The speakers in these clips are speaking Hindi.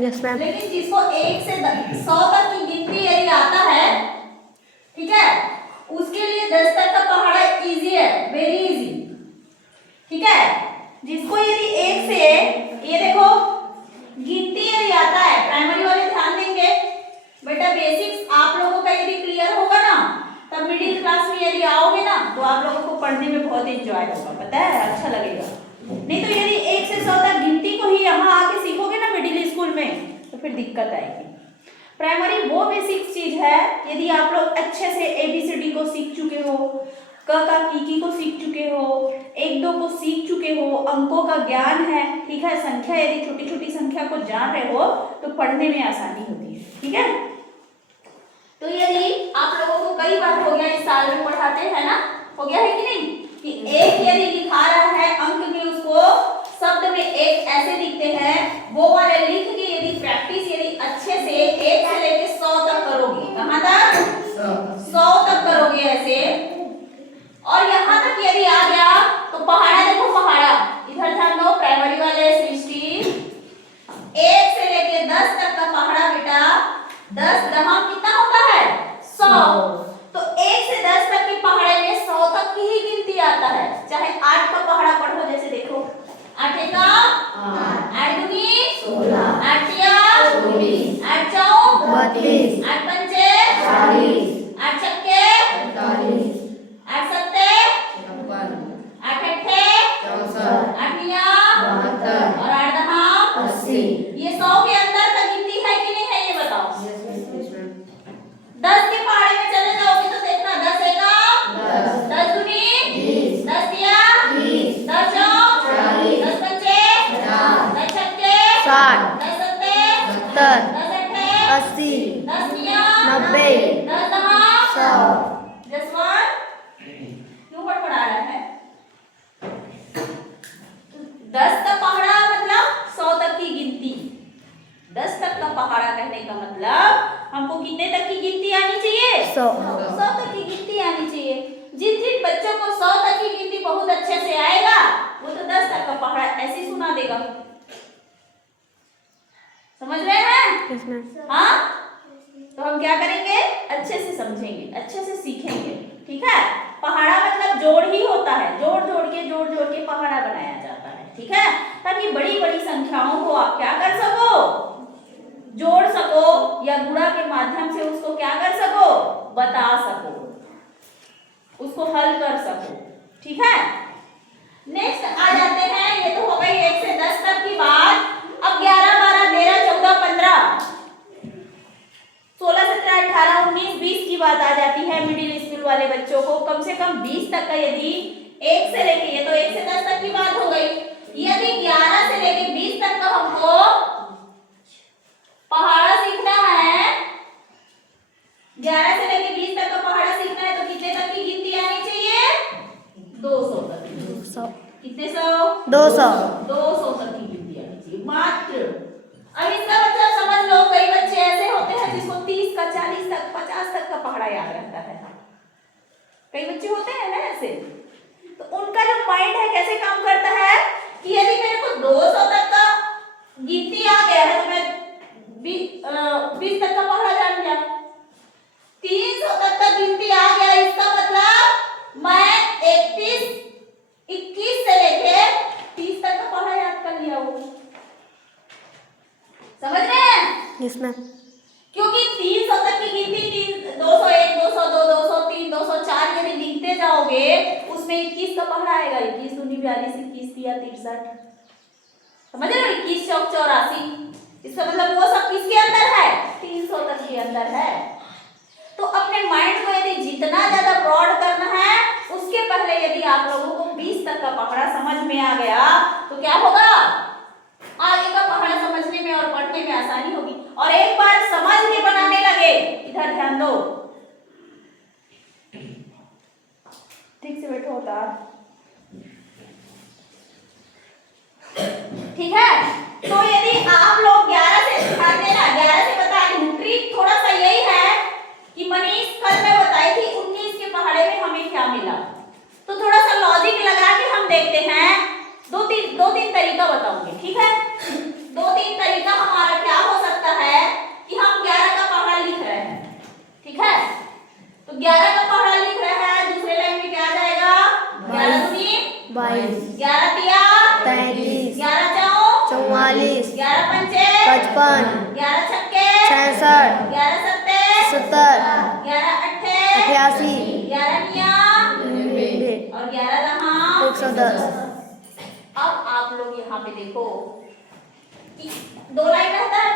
Yes ma'am. लेकिन जिसको 1 से 100 तक की गिनती यदि आता है, ठीक है, उसके लिए 10 तक का पहाड़ा इजी है, वेरी इजी, ठीक है। जिसको यदि 1 से, ये देखो गिनती यदि आता है, प्राइमरी वाले ध्यान देंगे बेटा, बेसिक्स आप लोगों का यदि क्लियर होगा ना, तब मिडिल क्लास में यदि आओगे ना तो आप लोगों को पढ़ने में बहुत एंजॉय होगा, पता है, अच्छा लगेगा। नहीं तो यदि 1 से 100 तक गिनती को ही यहाँ आके सीखोगे ना मिडिल स्कूल में, तो फिर दिक्कत आएगी। प्राइमरी वो बेसिक चीज है, यदि आप लोग अच्छे से ABCD को सीख चुके हो, क का की को सीख चुके हो, 1 2 को सीख चुके हो, अंकों का ज्ञान है, ठीक है, संख्या यदि छोटी छोटी संख्या को जान रहे हो तो पढ़ने में आसानी होती है, ठीक है। तो यदि आप लोगों को कई बार हो गया, इस साल में पढ़ाते हैं ना, हो गया है कि नहीं, कि एक यदि लिखा रहा है अंक में, उसको शब्द में एक ऐसे लिखते हैं, वो वाले लिख के यदि प्रैक्टिस यदि अच्छे से 1 से लेके 100 तक करोगे, कहां तक, 100 तक करोगे ऐसे, और यहां तक यदि आ गया तो पहाड़ा, देखो पहाड़ा इधर ध्यान दो, प्राइमरी वाले सृष्टि 1 से लेके 10 तक का पहाड़ा बेटा, 10 दहम कितना होता है, 100। तो 1 से 10 तक के पहाड़े में 100 तक की ही गिनती आता है, चाहे 8 का पहाड़ा पढ़ो, जैसे देखो 8 एका 8 दूनी 16, 8 तिया 24, 8 चौक 32, 8 पंचे 40, 8 छक्के 48, 8 सत्ते 56, 8 अट्ठे 64, 8 निया 72 और 8 दहम 80। ये 100 के अंदर का गिनती है कि नहीं है, ये बताओ। 10 के पहाड़े में चले जाओगे तो देखना, 10 एका 10, 10 दूनी 20, 10 तिया 30, 10 चौक 40, 10 पंचे 50, 10 छक्के 60, 10 सत्ते 70, 10 अट्ठे 80, 10 निया 90, 10 दहम 100। जसवंत क्यों बड़बड़ा रहा है? 10 का पहाड़ा मतलब 100 तक की गिनती। 10 तक का पहाड़ा कहने का मतलब हमको कितने तक की गिनती आनी चाहिए, 100 तक की गिनती आनी चाहिए। जिन जिन बच्चों को 100 तक की गिनती बहुत अच्छे से आएगा, वो तो 10 तक का पहाड़ा ऐसे ही सुना देगा, समझ रहे हैं? हाँ, तो हम क्या करेंगे, अच्छे से समझेंगे, अच्छे से सीखेंगे, ठीक है। पहाड़ा मतलब जोड़ ही होता है, जोड़ जोड़ के पहाड़ा बनाया जाता है, ठीक है, ताकि बड़ी बड़ी संख्याओं को आप क्या कर सको, जोड़ सको, या गुणा के माध्यम से उसको क्या कर सको, बता सको, उसको हल कर सको, ठीक है। नेक्स्ट आ जाते हैं, ये तो हो गई 1 से 10 तक की बात। अब 11 12 13 14 15 16 17 18 19 20 की बात आ जाती है। मिडिल स्कूल वाले बच्चों को कम से कम 20 तक का, यदि 1 से लेके, ये तो 1 से 10 तक की बात हो गई, यदि 11 से लेके 20 तक का हमको पहाड़ा सीखना है, 11 से लेके 20 तक का पहाड़ा सीखना है, तो कितने तक की गिनती आनी चाहिए, 200 तक। 200 कितने 100, 200 तक की गिनती आनी चाहिए मात्र। अब इसका मतलब समझ लो, कई बच्चे ऐसे होते हैं जिसको 30 का 40 तक 50 तक का पहाड़ा याद रहता है, कई बच्चे होते हैं ना ऐसे। तो उनका जो माइंड है कैसे काम करता है कि यदि मेरे को 200 तक का गिनती आ गया है तो मैं 20 तक का पहाड़ा जान गया, 300 तक का गिनती आ गया, इसका मतलब मैं 21 से लेके 30 तक का पहाड़ा याद कर लिया हूँ, समझ रहे हैं? Yes ma'am. क्योंकि 300 तक की गिनती 201 202 203 204 यदि लिखते जाओगे, उसमें 21 का पहाड़ा आएगा, 21 दूनी 42, 21 तिया 63, समझ रहे हो, 21 चौक 84। इसका मतलब वो सब किसके अंदर है, 300 तक के अंदर है। तो अपने माइंड को यदि जितना ज्यादा ब्रॉड करना है, उसके पहले यदि आप लोगों को 20 तक का पहाड़ा समझ में आ गया, तो क्या होगा, आगे का पहाड़ा समझने में और पढ़ने में आसानी होगी। और एक बार समझ के बनाने लगे, इधर ध्यान दो, ठीक से बैठो उतार, ठीक है। तो यदि आप लोग 11 से ध्यान देना, 11 से बता रही हूँ, ट्रिक थोड़ा सा यही है कि मनीष कल मैं बताई थी 19 के पहाड़े में हमें क्या मिला, तो थोड़ा सा लॉजिक लगा के हम देखते हैं दो तीन तरीका बताऊंगी, ठीक है। दो तीन तरीका हमारा क्या हो सकता है कि हम 11 का पहाड़ा लिख रहे हैं, ठीक है। तो 11 का पहाड़ा लिख रहे हैं, दूसरे लाइन में क्या आ जाएगा? 11 दूनी 22, 11 तिया 33, 11 चौ 44, 11 पंचे 55, 11 छक्के 66, 11 सत्ते 70, 11 अट्ठे 88, 11 निया 90, और 11 दहा 110। अब आप लोग यहाँ पे देखो कि दो लाइन रहता है,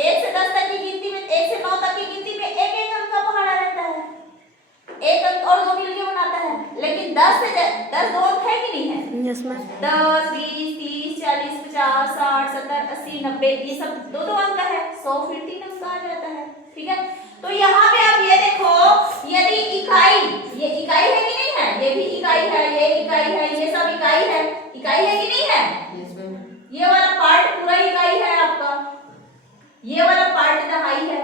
1 से 10 तक की गिनती में, 1 से 9 तक की गिनती में एक एक अंक का पहाड़ा रहता है, एक अंक और दो मिलके बनाता है। लेकिन 10 से 10 दो अंक है कि नहीं है? Yes ma'am. 10 20 30 40 50 60 70 80 90 ये सब दो दो अंक है, 100 फिर 3 अंक आ जाता है, ठीक है। तो यहाँ पे आप ये देखो, यदि इकाई, ये इकाई है कि नहीं है? ये भी इकाई है, ये इकाई है, ये सब इकाई है, इकाई है कि नहीं है? ये वाला पार्ट पूरा इकाई है आपका, ये वाला पार्ट दहाई है,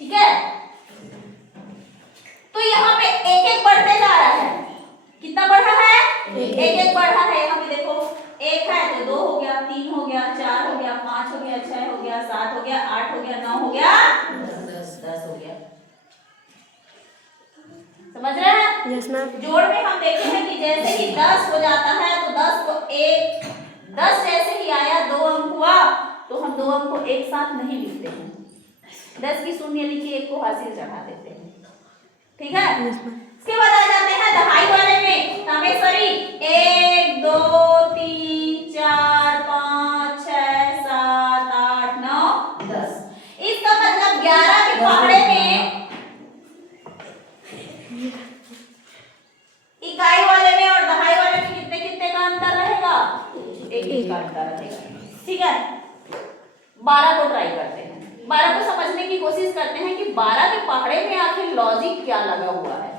ठीक है। तो यहाँ पे एक एक बढ़ते जा रहा है, कितना बढ़ा है? एक एक बढ़ा है। यहाँ पे देखो, एक है तो 2 हो गया, 3 हो गया, 4 हो गया, 5 हो गया, 6 हो गया, 7 हो गया, 8 हो गया, 9 हो गया, 10 हो गया। समझ रहे हैं? Yes ma'am. जोड़ में हम देखे हैं कि जैसे ही 10 हो जाता है तो 10 को एक 10 जैसे ही आया 2 अंक हुआ तो हम 2 अंक को एक साथ नहीं लिखते हैं, 10 की शून्य लिखी, एक को हासिल चढ़ा देते हैं, ठीक है। इसके बाद आ जाते हैं दहाई वाले में, कामेश्वरी 1 2 3 4 5 6 7 8 9 10। इसका मतलब 11 के पहाड़े में इकाई वाले में और दहाई वाले में कितने कितने का अंतर रहेगा? एक एक का अंतर रहेगा, ठीक है। 12 को ट्राई करते हैं, 12 को समझने की कोशिश करते हैं कि 12 के पहाड़े में आखिर लॉजिक क्या लगा हुआ है,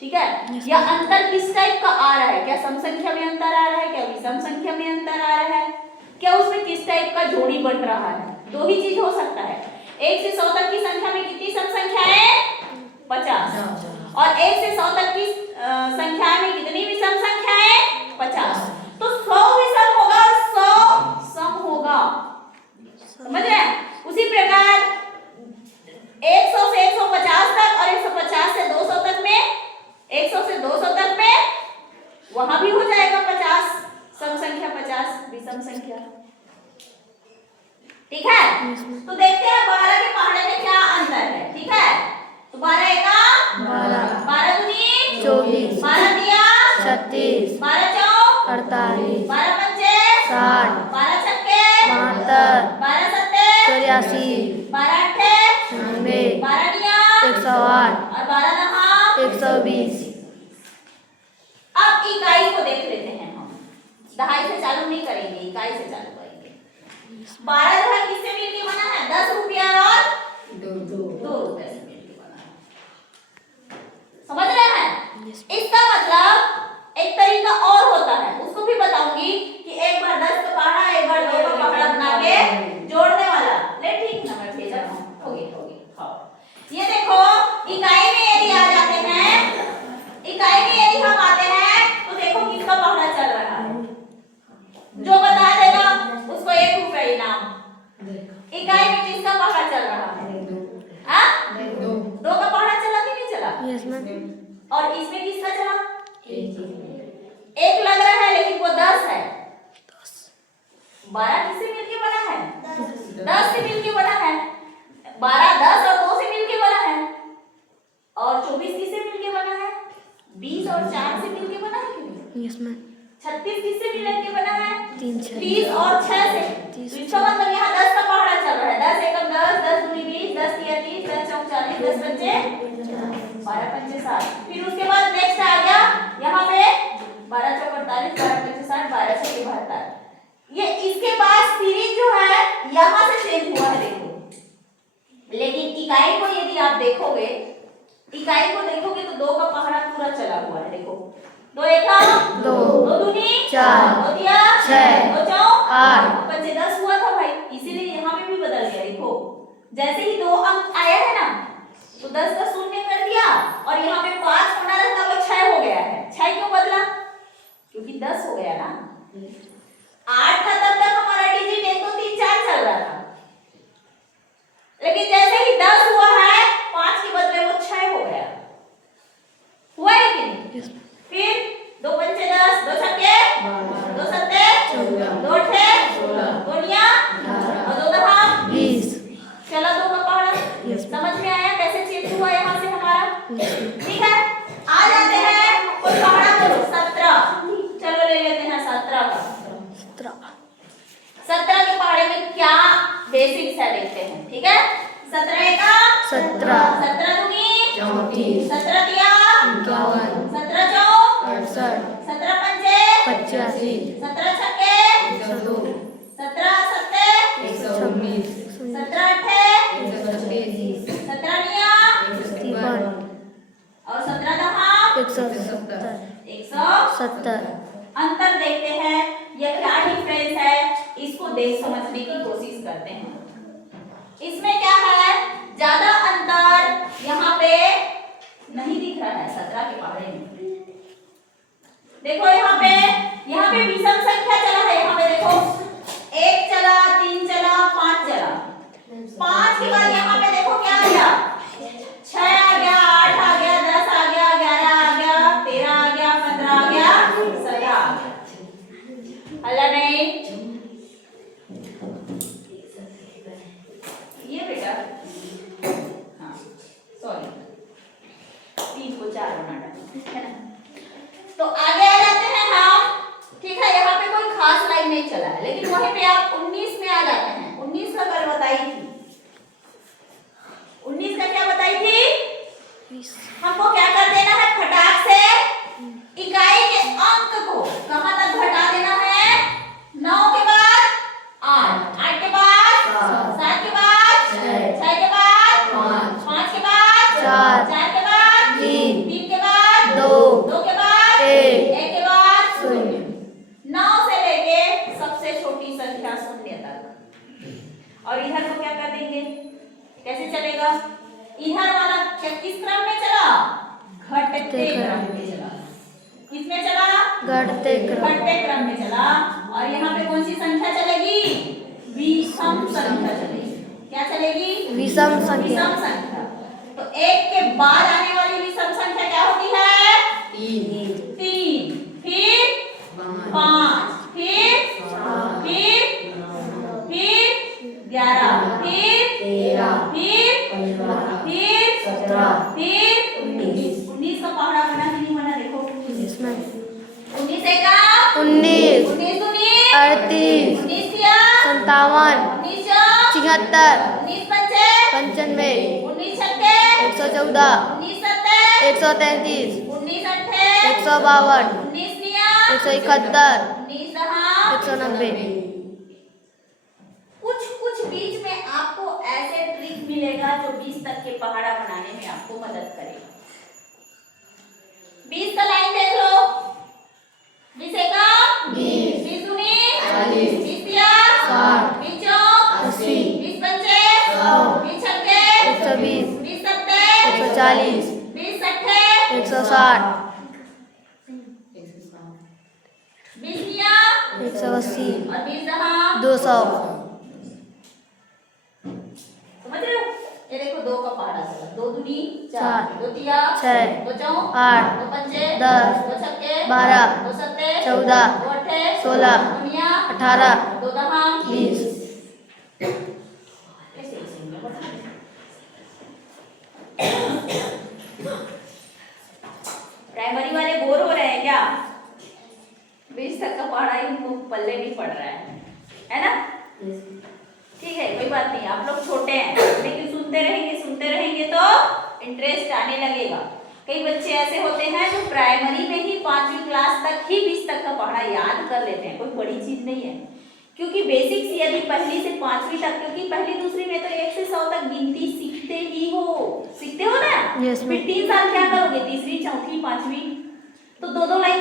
ठीक है। या अंतर किस टाइप का आ रहा है? क्या सम संख्या में अंतर आ रहा है, क्या विषम संख्या में अंतर आ रहा है, क्या उसमें किस टाइप का जोड़ी बन रहा है? दो ही चीज हो सकता है, 1 से 100 तक की संख्या में कितनी सम संख्याएं? 50। और 1 से 100 तक की संख्या में कितनी विषम संख्याएं? 50। तो 100 विषम होगा और 100 सम होगा, समझ रहे हैं? उसी प्रकार 100 से 150 तक और 150 से 200 तक में, 100 से 200 तक में वहां भी हो जाएगा 50 सम संख्या, 50 विषम संख्या, ठीक है। तो देखते हैं 12 के पहाड़े में क्या अंतर है, ठीक है। तो 12 एका 12, 12 दूनी 24, 12 तिया 36, 12 चौ 48, 12 पंचे 60, 12 छक्के 72, 12 सत्ते 84, 12 अट्ठे 90, 12 निया 108, और 12 दहा 120। अब इकाई को देख लेते हैं हम, दहाई से चालू नहीं करेंगे, इकाई से चालू करेंगे। 12 जो है किससे मिलके बना है? 10 रुपया और 2 रुपए से मिलके बना है, समझ रहे हैं? इसका मतलब एक तरीका और होता है, उसको भी बताऊंगी कि एक बार 10 का पहाड़ा, एक बार 2 का पहाड़ा बना के जोड़ने वाला। ले ठीक ना, मैं भेजा हूं, होगी हाँ। ये देखो, इकाई में यदि आ जाते हैं, इकाई में यदि हम आते हैं तो देखो किसका पहाड़ा चल रहा है, जो बता देगा उसको 1 रुपया इनाम। इकाई में किसका पहाड़ा चल रहा है? हाँ, 2 का पहाड़ा चला कि नहीं चला? Yes ma'am. और इसमें किसका चला? 1 लग रहा है लेकिन वो 10 है। 12 किससे मिलके बना है? 10 से मिलके बना है। 12 10 और 2 से मिलके बना है। और 24 किससे मिलके बना है? 20 और 4 से मिलके बना है कि नहीं? Yes ma'am. 36 किससे मिलके बना है? 30 और 6 से। तो इसका मतलब यहाँ 10 का पहाड़ा चल रहा है। 10 एकम 10, 10 दूनी 20, 10 तिया 30, 10 चौक 40, 10 पंचे 12 पंचे 60। फिर उसके बाद नेक्स्ट आ गया यहाँ पे 12 चौक 48, 12 पंचे 60, 12 छक्के 72। ये इसके बाद सीरीज जो है यहाँ से चेंज हुआ है, देखो। लेकिन इकाई को यदि आप देखोगे, इकाई को देखोगे तो 2 का पहाड़ा पूरा चला हुआ है, देखो। 2 एका 2, 2 दूनी 4, 2 तिया 6, 2 चौक 8, पंचे 10 हुआ था भाई, इसीलिए यहाँ पे भी बदल गया। देखो जैसे ही 2 अंक आया है ना तो 10 का शून्य कर दिया और यहाँ पे 5 होना रहता वो 6 हो गया है। 6 क्यों बदला? क्योंकि 10 हो गया ना। 8 था तब तक हमारा डिजिट 1 2 3 4 चल रहा था, लेकिन जैसे ही 10 हुआ है 5 के बदले वो 6 हो गया, हुआ है कि नहीं? फिर 2 पंचे 10, 2 छक्के 2 सत्ते 2 अट्ठे 2 निया और 2 दहा 20। चला 2 का पहाड़ा। समझ में आया कैसे चेंज हुआ यहाँ से हमारा? ठीक है, आ जाते हैं कोई पहाड़ा करो 17। चलो ले लेते हैं 17 का। 17 के पहाड़े में क्या बेसिक्स है देखते हैं, ठीक है? 17 का 17, 17 दूनी 34, 17 तिया 51, 17 चौक 68, 17 पंचे 85, 17 छक्के 102, 17 सत्ते 126, 17 अट्ठे 136, 17 निया 153, और 17 दहा 170, 170। अंतर देखते हैं यह क्या डिफरेंस है, इसको देख समझने की कोशिश करते हैं। इसमें क्या है, ज्यादा अंतर यहाँ पे नहीं दिख रहा है 17 के पहाड़े में। देखो यहाँ पे विषम संख्या चला है, यहाँ पे देखो 1 चला 3 चला 5 चला, 5 के बाद यहाँ पे देखो क्या आ गया, 6 आ गया 8 आ गया 10 आ गया 11 आ गया 13 आ गया 15 आ गया 17 आ गया। हल्ला नहीं ये बेटा, हाँ सॉरी 3 को 4 होना है ना। तो आगे आ जाते हैं हम, ठीक है? यहाँ पे कोई खास लाइन नहीं चला है, लेकिन वहीं पे आप 19 में आ जाते हैं। 19 का कल बताई थी, 19 का क्या बताई थी? हमको क्या कर देना है, फटाक से इकाई के अंक को कहां तक घटा देना है, 9 के बाद 8, 8 के बाद 7 के बाद 6 के बाद 5 के बाद 4 के बाद 3 के बाद 2 के बाद 1 के बाद 0। 9 से लेके सबसे छोटी संख्या 0 तक। और इधर को क्या कर देंगे, कैसे चलेगा? इधर वाला किस क्रम में चला, घटते क्रम में चला। किसमें चला, घटते क्रम में चला। और यहाँ पे कौन सी संख्या चलेगी, विषम संख्या चलेगी। क्या चलेगी, विषम संख्या। विषम संख्या। तो 1 के बाद आने वाली विषम संख्या क्या होती है, 3, फिर 5, फिर 11, फिर 19 का पहाड़ा बना कि नहीं बना, देखो 19 का 19, 19 38, 19 तिया 57, 19 चौक 76, 19 पंचे 95, 19 छक्के 114, 19 सत्ते 133, 19 अट्ठे 152, 19 निया 171, 19 दहा 190। कुछ बीच में आपको ऐसे ट्रिक मिलेगा जो 20 तक के पहाड़ा बनाने में आपको मदद करेगा। 20 का लाइन देख लो, 20 का 20 दूनी 40, 20 तिया 60, 20 चौक 80, 20 पंचे 20 छक्के 120, 20 सत्ते 140, 20 अट्ठे 160, 20 निया 180, और 20 दहा 200। समझ रहे हो? ये देखो 2 का पहाड़ा चला, 2 दूनी 4, 2 तिया 6, 2 चौक 8, 2 पंचे 10, 2 छक्के 12, 2 सत्ते 14, 2 अट्ठे 16, 2 निया 18, 2 दहा 20। प्राइमरी वाले बोर हो रहे हैं क्या? 20 तक का पढ़ा ही उनको पल्ले नहीं पड़ रहा है ना? ठीक है, कोई बात नहीं, आप लोग छोटे हैं, लेकिन सुनते रहेंगे तो इंटरेस्ट आने लगेगा। कई बच्चे ऐसे होते हैं जो प्राइमरी में ही 5वीं क्लास तक ही 20 तक का पढ़ा याद कर लेते हैं, कोई बड़ी चीज नहीं है। क्योंकि बेसिक्स यदि पहली से 5वीं तक, क्योंकि पहली दूसरी में तो 1 से 100 तक गिनती सीखते हो ना? Yes, फिर 3 साल क्या करोगे, तीसरी चौथी 5वीं, तो 2-2 लाइन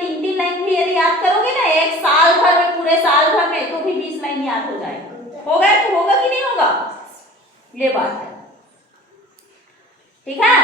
3-3 लाइन भी यदि याद करोगे ना एक साल भर में, पूरे साल भर में, तो भी 20 लाइन याद हो जाएगा। होगा कि नहीं होगा, ये बात है। ठीक है।